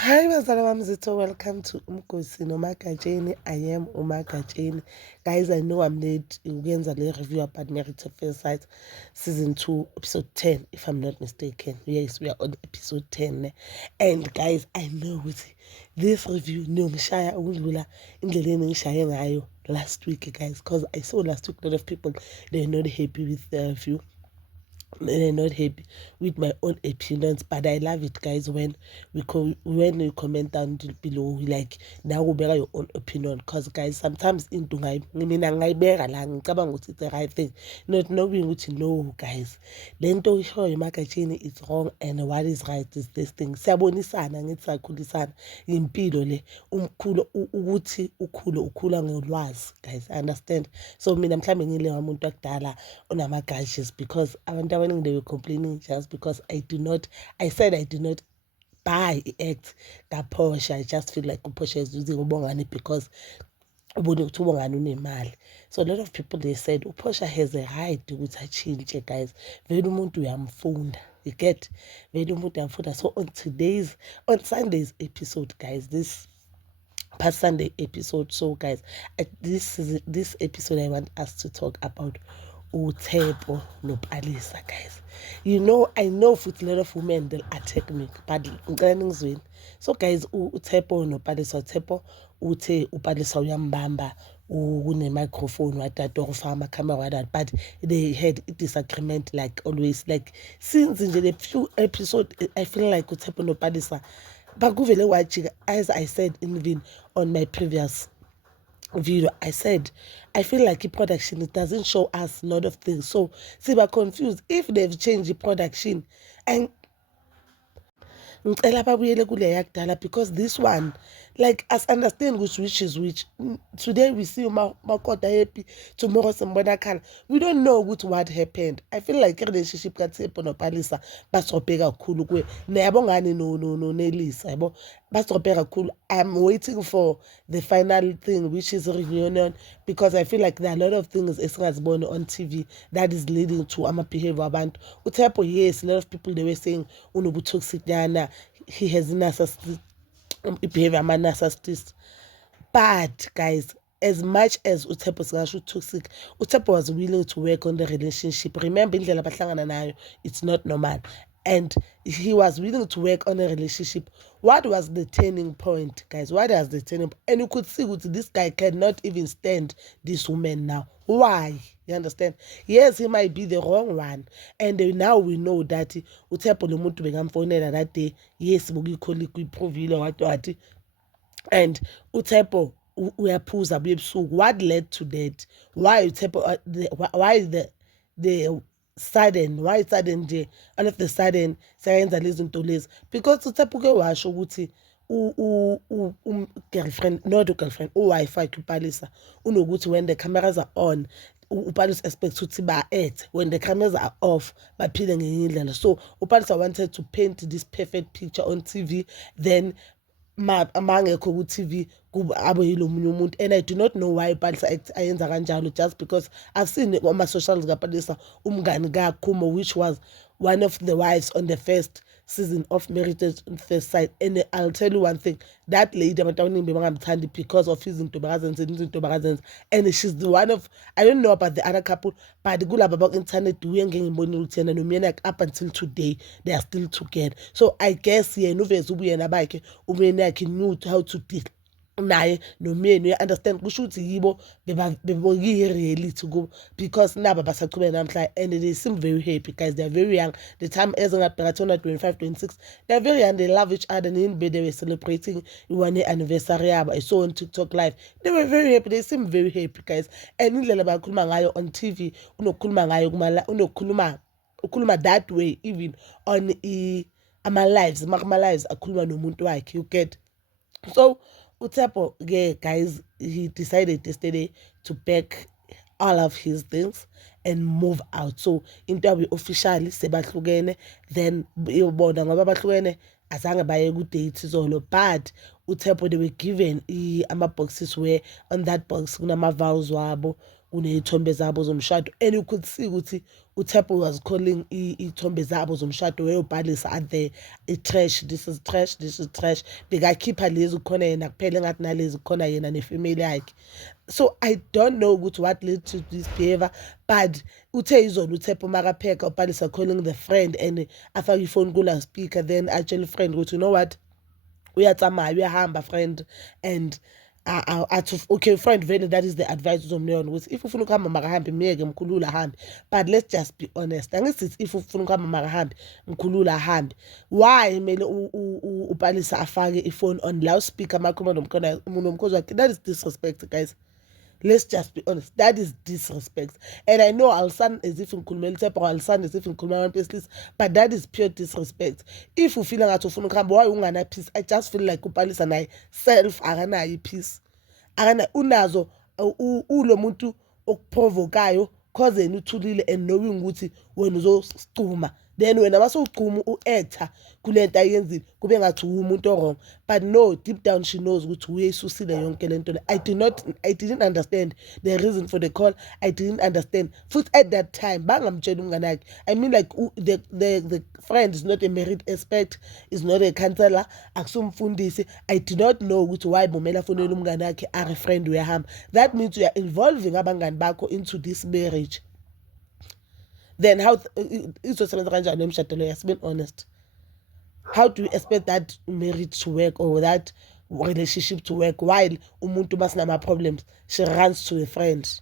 Hi bazala bami zethu, welcome to Umgosi noMagatsheni. I am uMagatsheni. Guys, I know I'm late ukuyenza le review about Married at First Sight season 2 episode 10 if I'm not mistaken. Yes, we are on episode 10 ne? And guys, I know ukuthi this review ngishaya ukudlula indlela engishaye ngayo last week guys, because I saw last week a lot of people they're not happy with the review. They're not happy with my own opinions, but I love it, guys. When when you comment down below, like now we bear your own opinion, because guys, sometimes into mina ngayibeka la ngicabanga ukuthi it's the right thing, not knowing ukuthi no guys, lento ishoyo eMagatsheni it's wrong and what is right is this thing. Siyabonisana ngithi sakhulisana impilo le umkhulo ukuthi ukhula ngolwazi guys, I understand. So mina mhlambe ngile umuntu akudala onama gadgets, because abantu abaningi they were complaining just because I said I did not buy act kaPortia. I just feel like uPortia is using ubongani because ubone ukuthi ubongani unemali. So a lot of people they said uPortia has a right ukuthi achintshe guys, vele umuntu uyamfunda, you get, vele umuntu uyamfunda. So on Sunday's episode guys, this past Sunday episode, so guys, this episode I want us to talk about uTshepo noPalesa guys. You know, I know with a lot of women they'll attack me, but so guys, uTshepo noPalesa, uTshepo uthe uPalesa uyambamba une-microphone watata ofaka ama-camera wadata, but they had a disagreement like always, like since in the few episode I feel like uTshepo noPalesa bakuvele wajika. As I said even on my previous video, I said I feel like the production, it doesn't show us a lot of things, so see we're confused if they've changed the production. And ngicela babuyele kule yakudala, because this one, like, as understand which is which. Today we see Makota happy, tomorrow Sambonakala. We don't know what happened. I feel like relationship kaTshepo noPalesa basobhe kakhulu kwe neyabongani no Nelisa yabo basobhe kakhulu. I'm waiting for the final thing, which is a reunion, because I feel like there are a lot of things esingazibona on TV that is leading to ama-behavior abantu. uTshepo, yes, a lot of people they were saying unobutoxic nyana, he has narcissistic behavior, narcissist. But guys, as much as uTshepo singasho toxic, uTshepo was willing to work on the relationship. Remember indlela abahlangana nayo, it's not normal, and he was willing to work on a relationship. What was the turning point, guys? What was the turning point? And you could see that this guy cannot even stand this woman now. Why? You understand? Yes, he might be the wrong one, and now we know that uTshepo lo muntu bekamfonela that day. Yes, bokuyikhola kuyiprovile what, and uTshepo uyaphuza buye ebusuku. What led to that? Why uTshepo why the sudden, why sudden nje all of the sudden sayenza lezi zinto lezi? Because uTshepo ke washo ukuthi girlfriend, not a girlfriend, wife yakhe uPalesa unokuthi when the cameras are on uPalesa expects ukuthi ba-act, when the cameras are off baphile ngenye indlela. So uPalesa wanted to paint this perfect picture on TV, then mangekho ku-TV abe yilo munye umuntu. And I do not know why uPalesa ayenza kanjalo, just because I've seen ama-socials kaPalesa umngani kaKhumo, which was one of the wives on the first season of Married at First Sight. And I'll tell you one thing, that lady abantu abaningi bangamthandi because of izinto, and she's the one of, I don't know about the other couple, but kulaba bak-internet uye ngeke ngibone ukuthi yena nomyeni up until today they are still together. So I guess yena uveze ubuyena bakhe, umyeni yakhe knew how to deal naye nomyeni, understand, kusho ukuthi yibo bebeyiyi-reality kubo, because naba basachubeka namhla, and they seem very happy guys. They are very young, the time ezingabheka 25, 26, they are very young, they love each other. And they were celebrating i-1 anniversary yabo. I saw on TikTok live, they were very happy, they seem very happy guys. And indlela bakhuluma ngayo on TV unokhuluma ngayo ukhuluma that way even on ama-lives akhuluma nomuntu wakhe, you get. So uTshepo, yeah, guys, he decided yesterday to pack all of his things and move out. So into officially sebahlukene, then uyobona ngoba bahlukene azange baye ku-date izolo, but uTshepo they were given ama-boxes where on that box kunama-vows wabo kuney'thombe zabo zomshado, and you could see ukuthi uThabo was calling iy'thombe zabo zomshado wayobhalisa at the i-trash, this is trash, this is trash. Bekakhipha lezi kukhona yena kuphela engathi nalezi kukhona yena nefamily yakhe. So I don't know what led to this behavior, but uthe izolo uThabo makapheka ubhalisa calling the friend and afake ifone kula speaker, then atshela friend ukuthi you know what, uyatsamaya uyahamba friend, and okay friend vele that is the advice uzomnika yona ukuthi if ufuna ukuhamba makahambe miyeke mkhulula ahambe, but let's just be honest, angithi if ufuna ukuhamba makahambe mkhulula ahambe. Why kumele ubhalisa afake ifone on loudspeaker makhuluma nomkhozi wakhe? That is disrespect, guys. Let's just be honest, that is disrespect. And I know I'll sound as if ngikhulumela uThabo, or I'll sound as if ngikhulumela uMphehlisi, but that is pure disrespect. If you feel ngathi ufuna ukuhamba, why ungana peace? I just feel like ubhalisa naye self akanayo ipeace. Unazo ulo muntu okuprovokayo cause yena uthulile and knowing ukuthi wena uzocuma, then wena masewucuma u-actor kulento ayenzile kube ngathi umuntu wrong, but no, deep down she knows ukuthi uyeyisusile yonke lento le. I didn't understand the reason for the call. I didn't understand futhi at that time bangamtshela umngane wakhe. I mean like the friend is not a married expert, is not a counselor, akusumfundisi. I did not know ukuthi why bomela fonela umngane wakhe are friend uyahamba. That means you are involving abangani bakho into this marriage. Then how izosebenza kanjani emshado lo? Yes, being honest, how do you expect that marriage to work or that relationship to work while umuntu masinama problems she runs to a friend?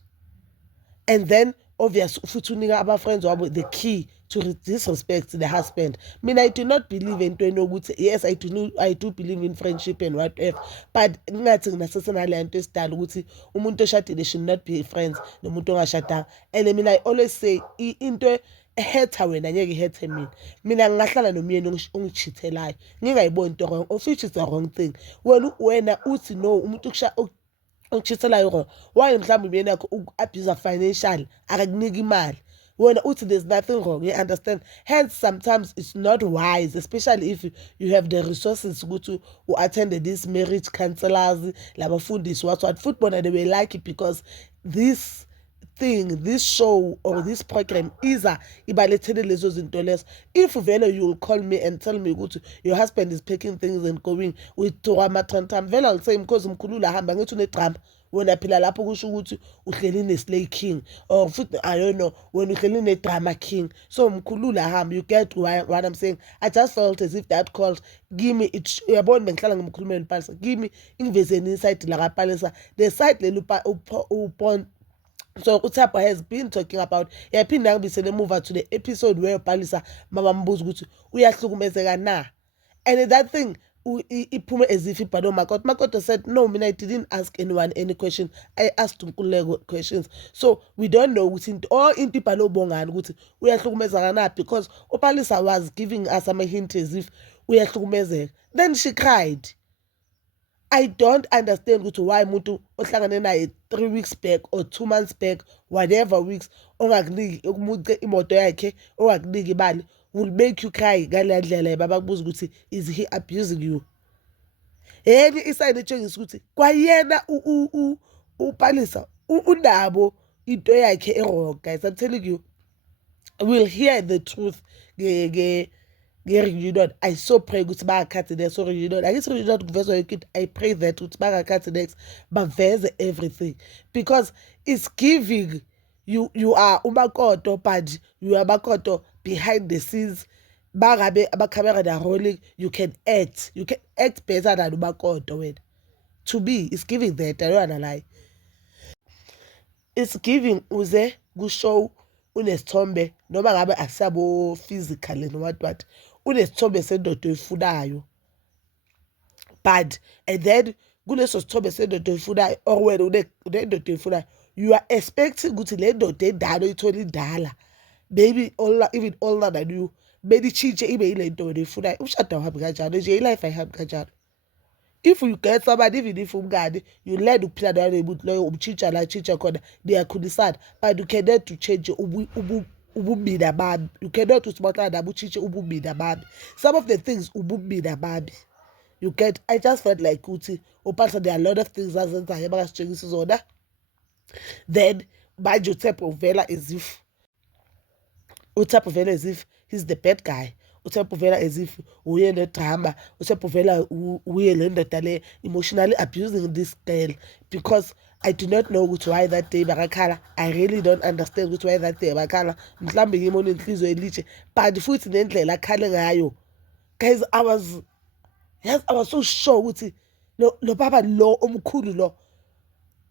And then obviously futhi unika aba-friends wabo the key to disrespect the husband. I mean, I do not believe in ukuthi yes, I do believe in friendship and whatever, but ngathi nginasesena nto esidala ukuthi umuntu oshadile should not be friends nomuntu ongashadanga. And I mean, I always say into ehetha wena ngeke ihethe mina ngingahlala nomyeni ongichithelayo ngingayiboni into wrong, of which is the wrong thing. Wena uthi no, umuntu ongishithelayo wrong, why mhlawumbe umyeni yakho abuse financial akakunika imali, wena uthi there's nothing wrong, you understand? Hence sometimes it's not wise, especially if you have the resources ukuthi attended these marriage counselors labafundisi what futhi bona they will like it because this show or this program ibalethele lezo zinto lezo. If vele you will call me and tell me ukuthi your husband is packing things and going with Toramatrantam, vele I'll say because mkhulula hamba ngithi unedrama, wena phela lapho kusho ukuthi uhleli ne-slay king, or futhi I don't know when uhleli ne-drama king. So mkhulula hamba, you get what I'm saying? I just felt as if that called give me it. Uyabona bengihlala ngimkhulumela uPalesa, give me ingivezeni inside la kaPalesa, the side leli upon. So uThabo has been talking about yaphinda ngibisele move to the episode where Palisa mama mbuza ukuthi uyahlukumezeka na, and that thing iphume as if ibhalo Makoti said no, I didn't ask anyone any question, I asked Nkululeko questions. So we don't know ukuthi into ibhalo bongani ukuthi uyahlukumezeka na, because uPalisa was giving us some hint as if uyahlukumezeka, then she cried. I don't understand ukuthi why umuntu ohlangane naye 3 weeks back or 2 months back, whatever weeks, ongakuniki ukumuce imoto yakhe, ongakuniki imali, will make you cry ngale ndlela babakubuza ukuthi is he abusing you? Yena isayini etshengisa ukuthi kwayena uPalisa unabo into yakhe errong. Guys, I'm telling you, we'll hear the truth reunion. I so pray ukuthi bangakhathi next reunion. Angithi reunion kuvezwa yonke into. I pray that ukuthi bangakhathi next baveze everything, because it's giving you are uMakoto, but you are Makoto behind the scenes. Bangabe abacamera they are rolling, you can act better than uMakoto wena. To me, it's giving that. I don't wanna lie. It's giving uze kushow unesithombe noma ngabe akusabo physically no what unesithombe sendoda oyifunayo, but and then kuleso sithombe sendoda oyifunayo or wena unendoda oyifunayo, you are expecting ukuthi le ndoda endala oyithola indala, maybe even older than you, maybe itshintshe ibe yile nto wena oyifunayo. Umshado awuhambi kanjalo nje, ilife ayihambi kanjalo. If you get somebody, even if umngane, you learn ukuphila nayo umuntu loyo, umtshintsha la tshintsha khona, niyakhulisana, but you cannot to change ubumina babi. You cannot to sibonana nabo utshintshe ubumina babi. Some of the things ubumina babi, you get. I just felt like ukuthi uPalesa there are a lot of things azenzayo abakasitshengisa zona, then manje uThemba uvela as if he's the bad guy. uThemba uvela as if uye nedrama. uThemba uvela uye le ndoda le emotionally abusing this girl, because I do not know ukuthi why that day bakakhala. I really don't understand ukuthi why that day bakhala. Mhlambe yimi onenhliziyo elitshe, but futhi nendlela akhale ngayo, guys, I was so sure ukuthi lo baba lo omkhulu lo,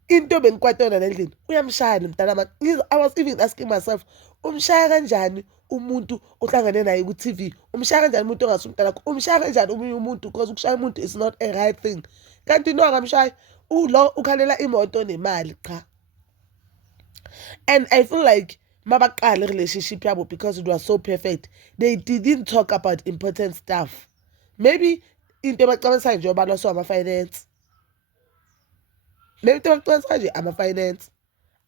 into bengikwatona nendlini uyamshaya lo mntana. I was even asking myself, umshaya kanjani umuntu ohlangane naye ku-TV? Umshaya kanjani umuntu ongasi umntana wakho? Umshaya kanjani omunye umuntu? Because ukushaya umuntu is not a right thing. Kanti no, akamshayi ulo ukhalela imoto nemali cha. And I feel like mabaqala relationship yabo, because it was so perfect, they didn't talk about important stuff. Maybe into ebacabangisayo nje obalwa ama-finance. Maybe into nje ama-finance.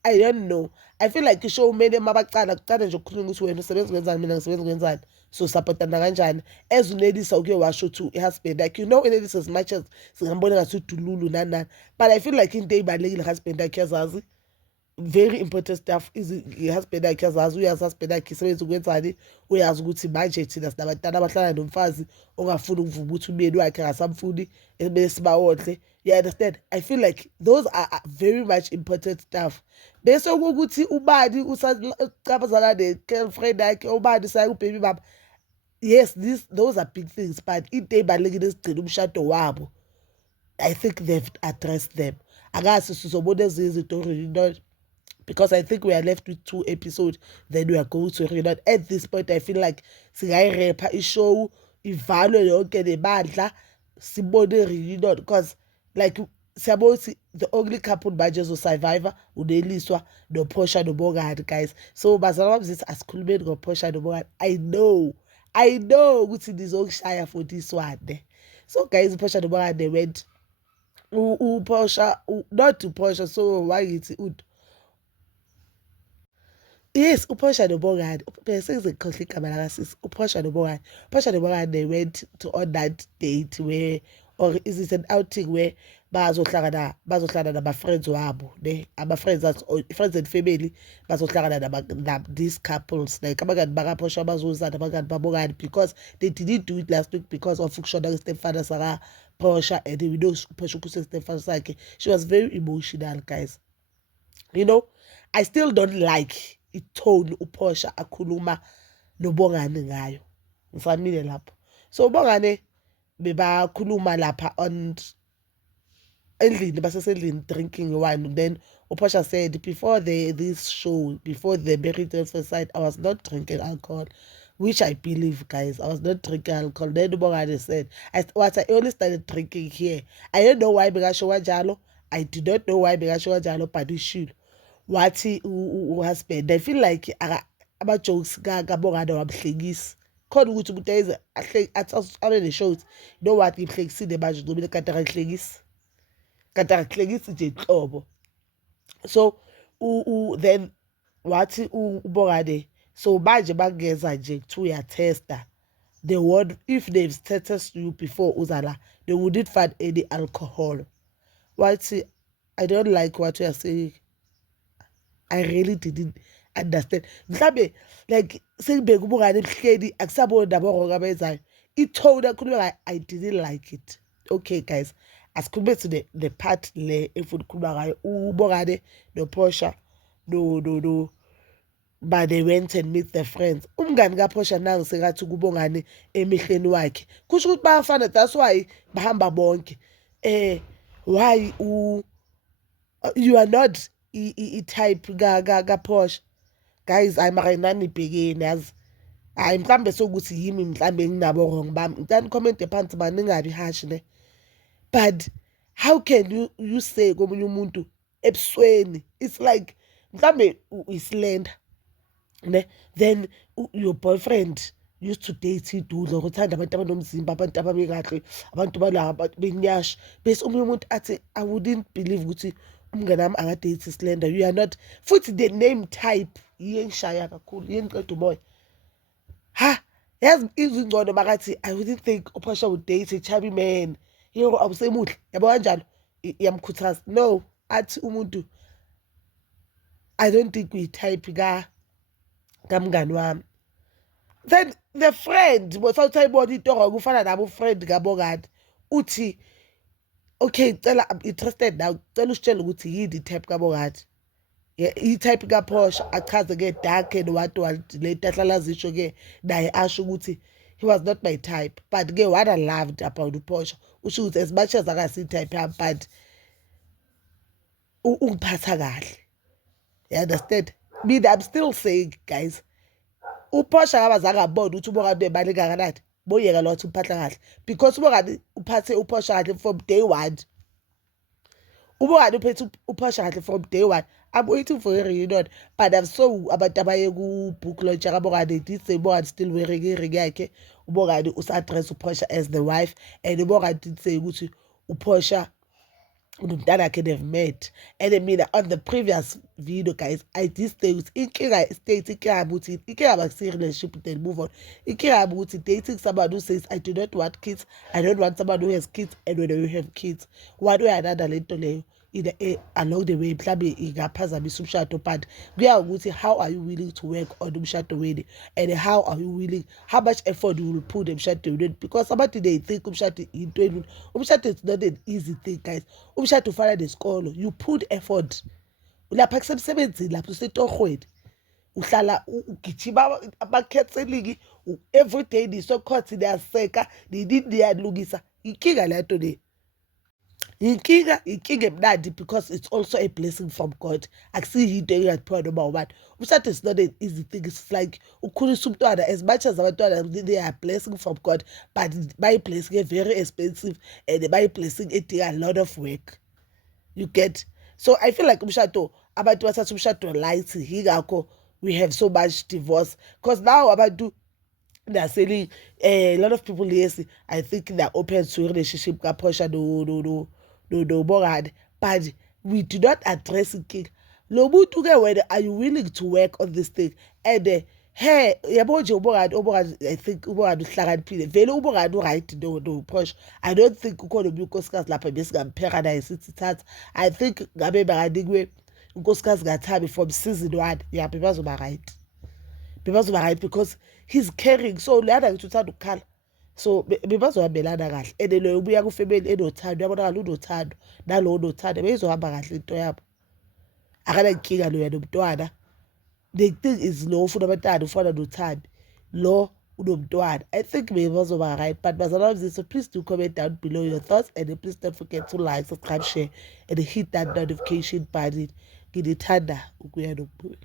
I don't know. I feel like ishow kumele mabaqala kuqala nje ukukhuluma ukuthi wena usebenza kwenzani, mina ngisebenza kwenzani, so supportana kanjani, as uNelisa uke washo to i-husband yakhe. You know uNelisa as much as singambona ngathi udululu nani, but I feel like into eyibalulekile husband yakhe yazazi. Very important stuff is i-husband yakhe yazazi. Uyazi husband yakhe isebenza ukwenzani, uyazi ukuthi manje thina sinabantwana abahlala nomfazi ongafuni ukuvuma ukuthi umyeni wakhe angasamfuni bese bawodle. You understand? I feel like those are very much important stuff. Bese ukuthi ubani usacabazana ne-girlfriend yakhe, ubani saya ku-baby baba. Yes, those are big things, but into eyibalulekile esigcina umshado wabo, I think they've addressed them. Akazi sizobona ezinye izinto reunite, because I think we are left with 2 episodes, then we are going to reunite. At this point I feel like singayirepha ishow ivalwe yonke nebandla sibone reunite, because like siyabona ukuthi the only couple manje ezo-survivor uNeliswa noPortia noBongani, guys. So bazalwane bami zithi asikhulumeni ngoPortia noBongani. I know ukuthi nizongishaya for this one. So guys, uPortia noBongani they went uPortia, not uPortia, so why ngithi yes, uPortia noBongani, bese ngizekhohle igama lakasisi. uPortia noBongani they went to on that date where, or is it an outing where bazohlangana nama-friends wabo ne, ama-friends friends and family bazohlangana these couples, like abangani bakaPortia bazozana abangani baBongani, because they didn't do it last week because of ukushona kwestepfather sakaPortia, and we know uPortia kusestepfather sakhe. She was very emotional, guys. You know, I still don't like itone uPortia akhuluma noBongani ngayo. Ngisamile lapho. So uBongani bebakhuluma lapha on endlini, basesendlini drinking wine, and then uPortia said, before this show, before the Married at First Sight, I was not drinking alcohol, which I believe, guys. I was not drinking alcohol. Then uBongani said, I only started drinking here. I don't know why bekasho kanjalo. I do not know why bekasho kanjalo, but you should. Wathi uhusband, I feel like ama-jokes kaBongani wamhlekisa. Khona ukuthi umuntu ayeze abe ne-shows, you know what, ngimhlekisile manje ngicobile kanti akahlekisi, nje inhlobo. So then wathi uBongani, so manje bangeza nje kuthiwa uyatesta, they would, if they've tested you before uzala, they wouldn't find any alcohol. Wathi, I don't like what you are saying. I really didn't understand. Mhlambe like sengibheka uBongani ebuhleni akusabona nabo abenzayo. Itone akhuluma, I didn't like it. Okay guys, asikhulume to the part le efuna ukukhuluma ngayo. uBongani noPortia no but they went and meet their friends. Umngani kaPortia nangu sekathi kuBongani emehlweni wakhe. Kusho ukuthi bayafana, that's why bahamba bonke. Why you are not i-type kaPortia. Guys, hayi mara nani ibhekeni yazi. Hayi mhlambe sokuthi yimi mhlambe nginabo wrong bami. Ngicela comment phansi bani ningabi harsh ne. But how can you say komunye umuntu ebusweni? It's like mhlambe uyislender ne, then your boyfriend used to date idudla, uthanda abantu abanomzimba, abantu abame kahle, abantu balaba benyasha, bese omunye umuntu athi I wouldn't believe ukuthi umngane wami angadate islender. You are not, futhi the name type iyengishaya kakhulu, iyengiqeda umoya. Ha, yazi izingcono makathi I wouldn't think uPortia would date a chubby man. Yebo awusemuhle, yabo kanjalo iyamkhuthaza. No, athi umuntu I don't think uyi-type kamngani wami. Then the friend wasawuthayibona into kufana nabo friend kabongani uthi okay cela I'm interested now cela usitshele ukuthi yini i-type kabongani. I-type kaPortia achaze-ke dark and what lento ahlala azisho-ke naye asho ukuthi he was not my type, but-ke what I loved about uPortia usho ukuthi as much as akasi-type yami but ungiphatha kahle. You understand? Mina I'm still saying guys, uPortia akabazange abone ukuthi uBongani unemali kangakanani, boyeka lo wathi umphatha kahle because uBongani uphathe uPortia kahle from day one. UBongani uphethe uPortia kahle from day one. I'm waiting for a reunion, but I've saw abantu abaye ku-book launch kaBongani did say uBongani still wearing i-ring yakhe. uBongani usa-address uPortia as the wife, and uBongani did say ukuthi uPortia unomntanakhe they've met. And I mean on the previous video guys I did say ukuthi inkinga state inkinga ukuthi inkinga abakusi relationship then move on. Inkinga ukuthi dating someone who says I do not want kids, I don't want someone who has kids, and when you have kids one way or another lento leyo along the way mhlawumbe ingaphazamisa umshado, but kuya ukuthi how are you willing to work on umshado wenu and how are you willing, how much effort you will put emshadweni wenu, because abantu they think umshado into enini. Umshado is not an easy thing guys. Umshado ufana nesikolo, you put effort. Lapha kusemsebenzini lapho usetorhweni uhlala ugijima ama-counselling everyday nisokhothi niyaseka niyalungisa. Inkinga lento le, inkinga emnandi because it's also a blessing from God. Akusiyo into engathiwa noma ubani. Umshado is not an easy thing. It's like ukhulisa umntwana, as much as abantwana they are blessing from God, but bayi-blessing very expensive and bayi-blessing edinga a lot of work. You get? So I feel like umshado, abantu bathatha umshado light, yingakho we have so much divorce, because now abantu they're selling a lot of people. Yes, I think they're open to relationship kaPortia no Bongani, but we do not address it. Lo muntu ke wena are you willing to work on this thing? And hey yabo nje uBongani I think uBongani uhlakaniphile vele. uBongani uright no Portia. I don't think ukhona omunye unkosikazi lapha besingampheka naye sithi thatha. I think ngabe banganikwe unkosikazi kaThabi from season 1 yeah bebazoba right because he's caring. So lana ngithi uthanda ukukhala, so bebazohambelana kahle, and loyo ubuya kufamily enothando, uyabonakala unothando nalo unothando beyizohamba kahle into yabo. Akanankinga loya nomntwana. The thing is lo ufuna abantwana ufana noThabi, lo unomntwana. I think bebazoba right, but bazalwane, so please do comment down below your thoughts, and please don't forget to like, subscribe, share and hit that notification button. Ngithanda ukuya nomphula.